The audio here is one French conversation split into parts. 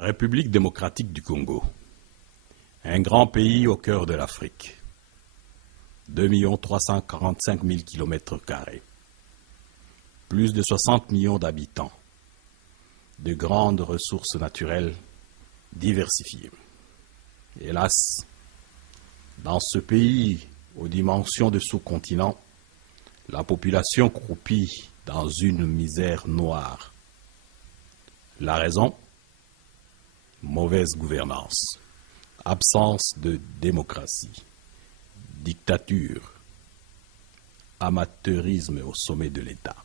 République démocratique du Congo, un grand pays au cœur de l'Afrique, 2 345 000 km², plus de 60 millions d'habitants, de grandes ressources naturelles diversifiées. Hélas, dans ce pays aux dimensions de sous-continent, la population croupit dans une misère noire. La raison ? Mauvaise gouvernance, absence de démocratie, dictature, amateurisme au sommet de l'État.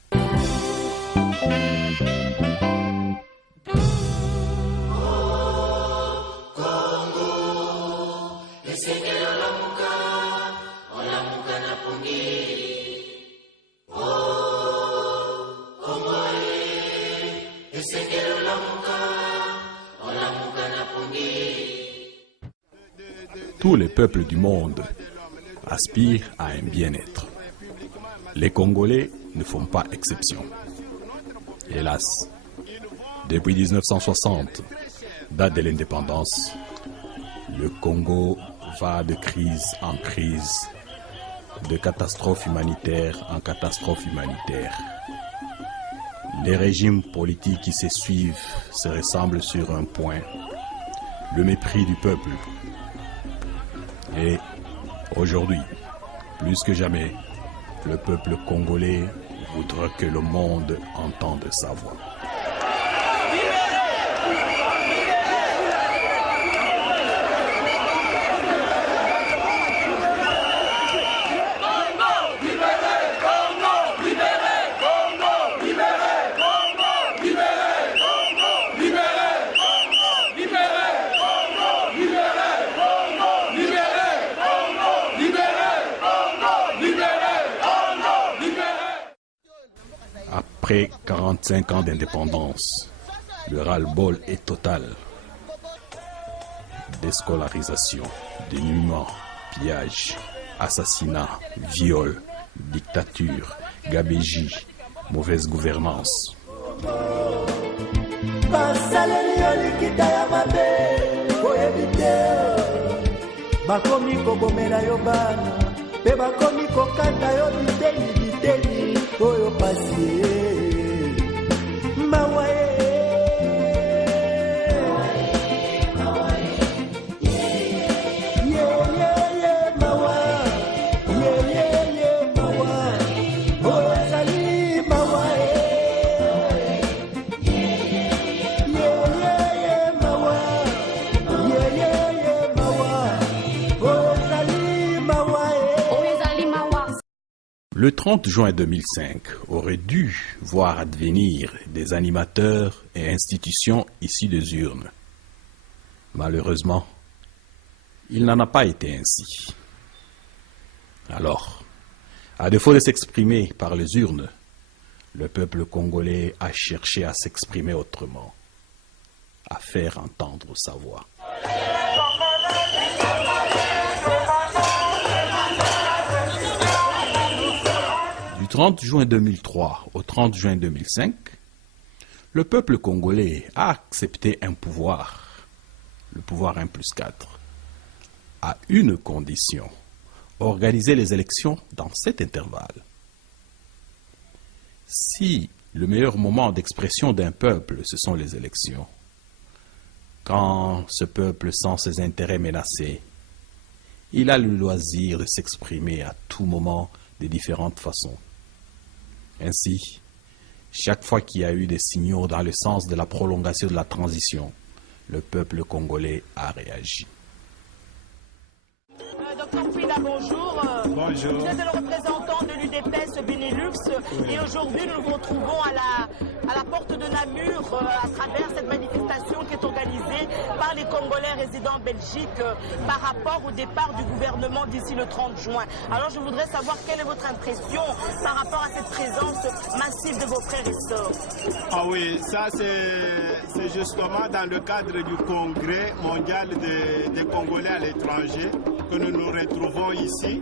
Tous les peuples du monde aspirent à un bien-être. Les Congolais ne font pas exception. Hélas, depuis 1960, date de l'indépendance, le Congo va de crise en crise, de catastrophe humanitaire en catastrophe humanitaire. Les régimes politiques qui se suivent se ressemblent sur un point, le mépris du peuple. Et aujourd'hui, plus que jamais, le peuple congolais voudra que le monde entende sa voix. Après 45 ans d'indépendance, le ras-le-bol est total. Déscolarisation, dénuement, pillage, assassinat, viol, dictature, gabegie, mauvaise gouvernance. Le 30 juin 2005 aurait dû voir advenir des animateurs et institutions issus des urnes. Malheureusement, il n'en a pas été ainsi. Alors, à défaut de s'exprimer par les urnes, le peuple congolais a cherché à s'exprimer autrement, à faire entendre sa voix. Du 30 juin 2003 au 30 juin 2005, le peuple congolais a accepté un pouvoir, le pouvoir 1+4, à une condition, organiser les élections dans cet intervalle. Si le meilleur moment d'expression d'un peuple, ce sont les élections, quand ce peuple sent ses intérêts menacés, il a le loisir de s'exprimer à tout moment de différentes façons. Ainsi, chaque fois qu'il y a eu des signaux dans le sens de la prolongation de la transition, le peuple congolais a réagi. Docteur Pida, bonjour. Bonjour. Vous êtes le représentant de l'UDPS Benelux et aujourd'hui nous nous retrouvons à la porte de Namur à travers cette manifestation qui est organisée par les Congolais résidant en Belgique par rapport au départ du gouvernement d'ici le 30 juin. Alors je voudrais savoir quelle est votre impression par rapport à cette présence massive de vos frères et sœurs. Ah oui, ça c'est justement dans le cadre du congrès mondial des Congolais à l'étranger que nous nous retrouvons ici.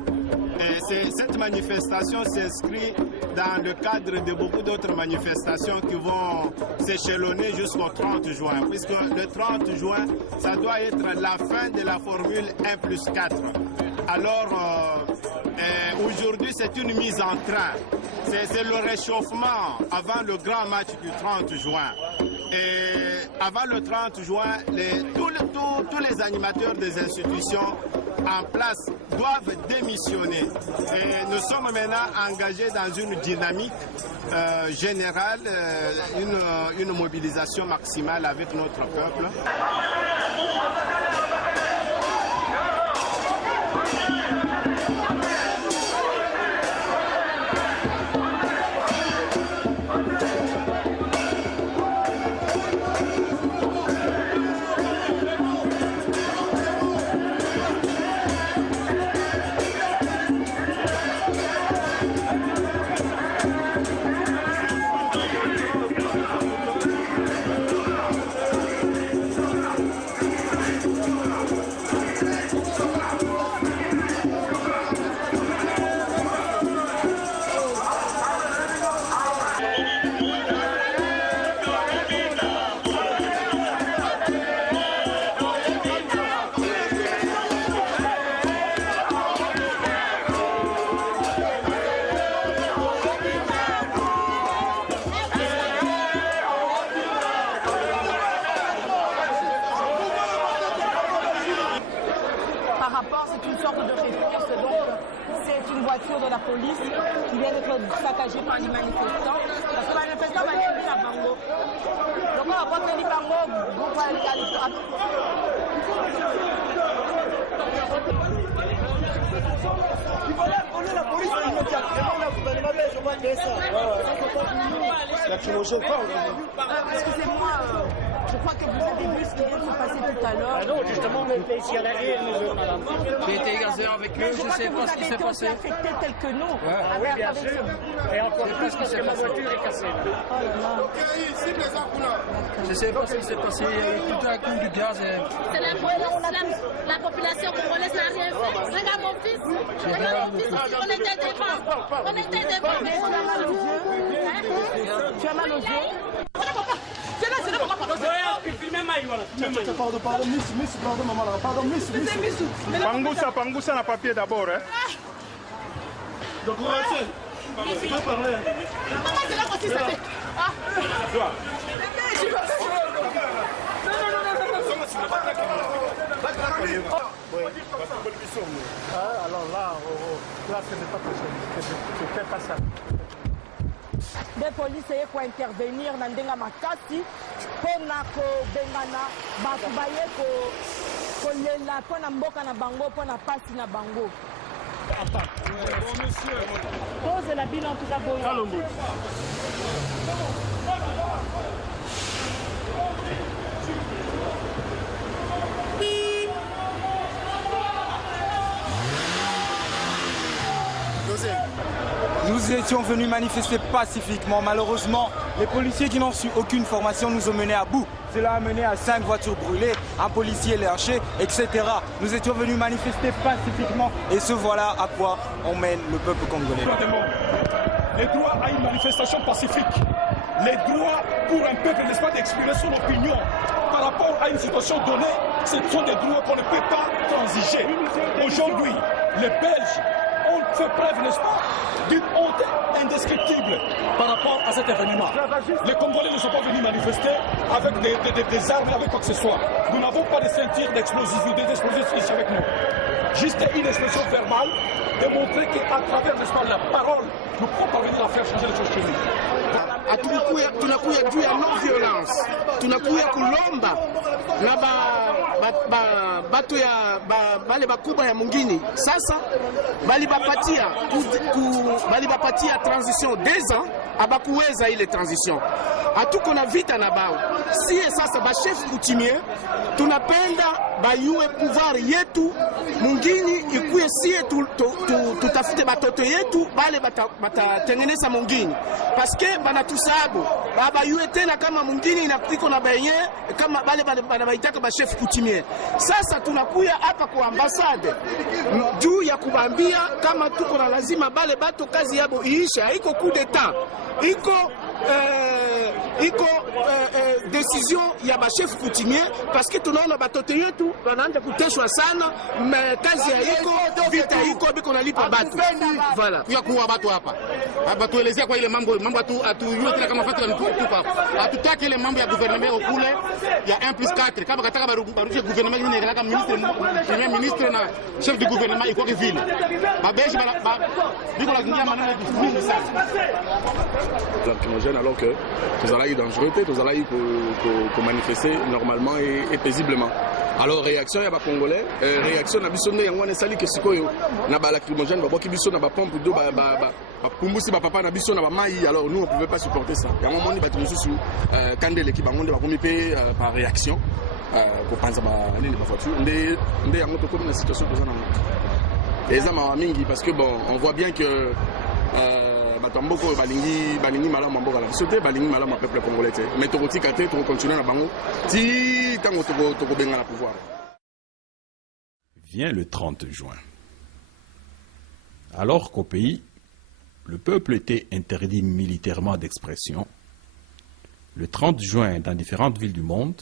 Et cette manifestation s'inscrit dans le cadre de beaucoup d'autres manifestations qui vont s'échelonner jusqu'au 30 juin. Puisque le 30 juin, ça doit être la fin de la formule 1+4. Alors, aujourd'hui, c'est une mise en train. C'est le réchauffement avant le grand match du 30 juin. Et avant le 30 juin, tous les animateurs des institutions en place doivent démissionner. Et nous sommes maintenant engagés dans une dynamique générale, une mobilisation maximale avec notre peuple. De la police qui vient d'être saccagée par les manifestants. Parce que les manifestants vont aller à Bango. Donc on va pas venir Bango, on va aller à l'étranger. Il fallait appeler la police immédiatement, là, vous allez m'appeler, je vois que ça. Excusez-moi, je crois que vous avez vu ce qui vient de se passer tout à l'heure. Ah non, justement, on était ici à l'arrière, madame. J'ai été gazé avec eux, je ne sais pas ce qui s'est passé. Vous avez été affecté tel que nous. Ah oui, bien sûr. Et encore plus parce que ma voiture est cassée. Je ne sais pas ce qui s'est passé. Tout à coup du gaz. C'est la population congolaise n'a rien fait. Regarde mon fils. On était devant. On était devant. Tu as mal aux yeux? Pangoussa na papier d'abord. Donc, tu peux parler. Alors là, ce n'est pas possible. Je ne fais pas ça. Des policiers qui intervenir dans les makasi pour bengana bato baye kolela pour na mboka na bango pour na pasi na bango. Pose la bilan tout d'abord. Nous étions venus manifester pacifiquement. Malheureusement, les policiers qui n'ont reçu aucune formation nous ont menés à bout. Cela a mené à 5 voitures brûlées, un policier lynché, etc. Nous étions venus manifester pacifiquement et ce voilà à quoi on mène le peuple congolais. Les droits à une manifestation pacifique, les droits pour un peuple, n'est-ce pas, d'exprimer son opinion par rapport à une situation donnée, ce sont des droits qu'on ne peut pas transiger. Aujourd'hui, les Belges ont fait preuve, n'est-ce pas, d'une honte indescriptible par rapport à cet événement. Les Congolais ne sont pas venus manifester avec des armes, avec quoi que ce soit. Nous n'avons pas de ceinture d'explosifs ici avec nous. Juste une expression verbale de montrer qu'à travers, n'est-ce pas, la parole, nous pouvons parvenir à faire changer les choses chez nous. Tunakuya juu ya non-violence, tunakuya kulomba na batu ya bale bakubwa ya mungini. Sasa balibapatia transition 2 ans, abakuweza ile transition. Hatuko na vita na bao. Sie sasa ba chef coutumier tunapenda bayue pouvoir yetu mungini ikuye sie tutafute batoto yetu bale batatengeneza mungini. Parce que banatusabu bayue tena kama mwingine inapiko na benye kama bale banabaitaka ba chef coutumier. Sasa tunakuya hapa kwa ambassade juu ya kubambia kama tuko na lazima bale bato kazi yabo iisha, haiko coup d'etat, iko decision ya ba chef coutumier, parce que tunaona batoto yetu wanaanza kuteshwa sana, kazi haiko, vita iko, biko nalipa batu. Voilà. Kuya kuwa batu hapa. Hapa tuelezea kwa ile mambo atuyue tena kama fatu tupa. Hatutaki ile mambo ya gouvernement kule ya 1+4. Kama kataka barudishe gouvernement ngine kama ministre, premier ministre na chef du gouvernement iko vile. Babeji biko la kingia maneno ya kufunga sana. Lacrymogène alors que nous allons eu dangereux, nous allons eu pour manifester normalement et paisiblement. Alors réaction ya ba congolais, réaction na biso nde yango na sali ke sikoyo na ba lacrymogène ba boki biso na ba pompe d'eau ba pumbusi ba papa na biso na ba mai, alors nous on pouvait pas supporter ça. Yango moni ba tumususu kande l'équipe bango nde ba komi pe par réaction ko panza ba nini ba voiture nde yango to comme na situation pour ça na. Et ça m'a mingi parce que bon on voit bien que Batamboko balingi malamu mboka la société balingi malamu peuple congolais mais tokotika te to continuer na bango ti tango toko benga la pouvoir. Vient le 30 juin. Alors qu'au pays, le peuple était interdit militairement d'expression, le 30 juin, dans différentes villes du monde,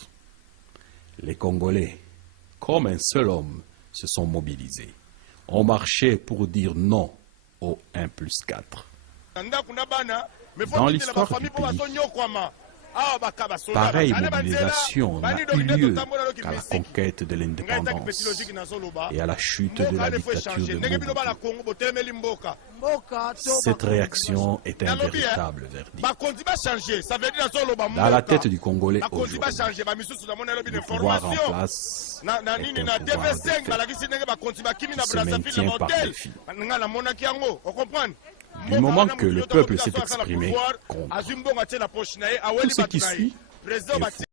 les Congolais, comme un seul homme, se sont mobilisés. On marchait pour dire non au 1+4. Dans l'histoire du pays, pareille mobilisation n'a eu lieu qu'à la conquête de l'indépendance et à la chute de la dictature de Mobutu. Cette réaction est un véritable verdict. Dans la tête du Congolais aujourd'hui, le pouvoir en place est un pouvoir de fait qui se maintient par défi. Du moment que le peuple s'est exprimé contre, tout ce qui suit est